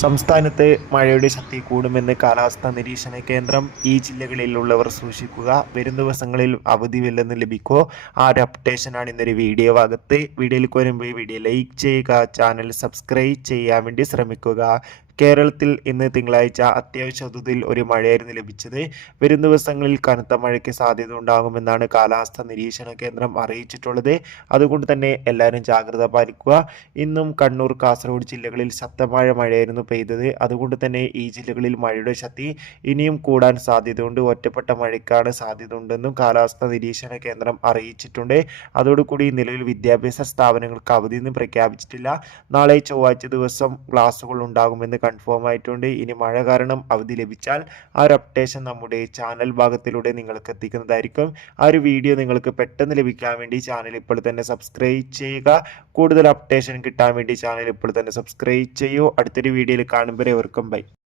സംസ്ഥാനത്ത് മഴയുടെ ശക്തി കൂടുമെന്ന് കാലാവസ്ഥാ നിരീക്ഷണ കേന്ദ്രം. ഈ ജില്ലകളിലുള്ളവർ സൂക്ഷിക്കുക. വരും ദിവസങ്ങളിൽ അവധിയില്ലെന്ന് ലഭിക്കുമോ? ആ ഒരു അപ്ഡേഷനാണ് ഇന്നൊരു വീഡിയോ ഭാഗത്ത്. വീഡിയോയിലേക്ക് വരുമ്പോൾ വീഡിയോ ലൈക്ക് ചെയ്യുക, ചാനൽ സബ്സ്ക്രൈബ് ചെയ്യാൻ വേണ്ടി ശ്രമിക്കുക. കേരളത്തിൽ ഇന്ന് തിങ്കളാഴ്ച അത്യാവശ്യ തോതിൽ ഒരു മഴയായിരുന്നു ലഭിച്ചത്. വരും ദിവസങ്ങളിൽ കനത്ത മഴയ്ക്ക് സാധ്യത ഉണ്ടാകുമെന്നാണ് കാലാവസ്ഥാ നിരീക്ഷണ കേന്ദ്രം അറിയിച്ചിട്ടുള്ളത്. അതുകൊണ്ട് തന്നെ എല്ലാവരും ജാഗ്രത പാലിക്കുക. ഇന്നും കണ്ണൂർ, കാസർഗോഡ് ജില്ലകളിൽ ശക്തമായ മഴയായിരുന്നു പെയ്തത്. അതുകൊണ്ട് തന്നെ ഈ ജില്ലകളിൽ മഴയുടെ ശക്തി ഇനിയും കൂടാൻ സാധ്യതയുണ്ട്. ഒറ്റപ്പെട്ട മഴയ്ക്കാണ് സാധ്യത ഉണ്ടെന്നും കാലാവസ്ഥാ നിരീക്ഷണ കേന്ദ്രം അറിയിച്ചിട്ടുണ്ട്. അതോടുകൂടി നിലവിൽ വിദ്യാഭ്യാസ സ്ഥാപനങ്ങൾക്ക് അവധിയൊന്നും പ്രഖ്യാപിച്ചിട്ടില്ല. നാളെ ചൊവ്വാഴ്ച ദിവസം ക്ലാസുകൾ ഉണ്ടാകുമെന്ന് കൺഫേം ആയിട്ടുണ്ട്. ഇനി മഴ കാരണം അവധി ലഭിച്ചാൽ ആ ഒരു അപ്ഡേഷൻ നമ്മുടെ ചാനൽ ഭാഗത്തിലൂടെ നിങ്ങൾക്ക് എത്തിക്കുന്നതായിരിക്കും. ആ ഒരു വീഡിയോ നിങ്ങൾക്ക് പെട്ടെന്ന് ലഭിക്കാൻ വേണ്ടി ചാനൽ ഇപ്പോൾ തന്നെ സബ്സ്ക്രൈബ് ചെയ്യുക. കൂടുതൽ അപ്ഡേഷൻ കിട്ടാൻ വേണ്ടി ചാനൽ ഇപ്പോൾ തന്നെ സബ്സ്ക്രൈബ് ചെയ്യൂ. അടുത്തൊരു വീഡിയോയിൽ കാണുമ്പോൾ എവർക്കും ബൈ.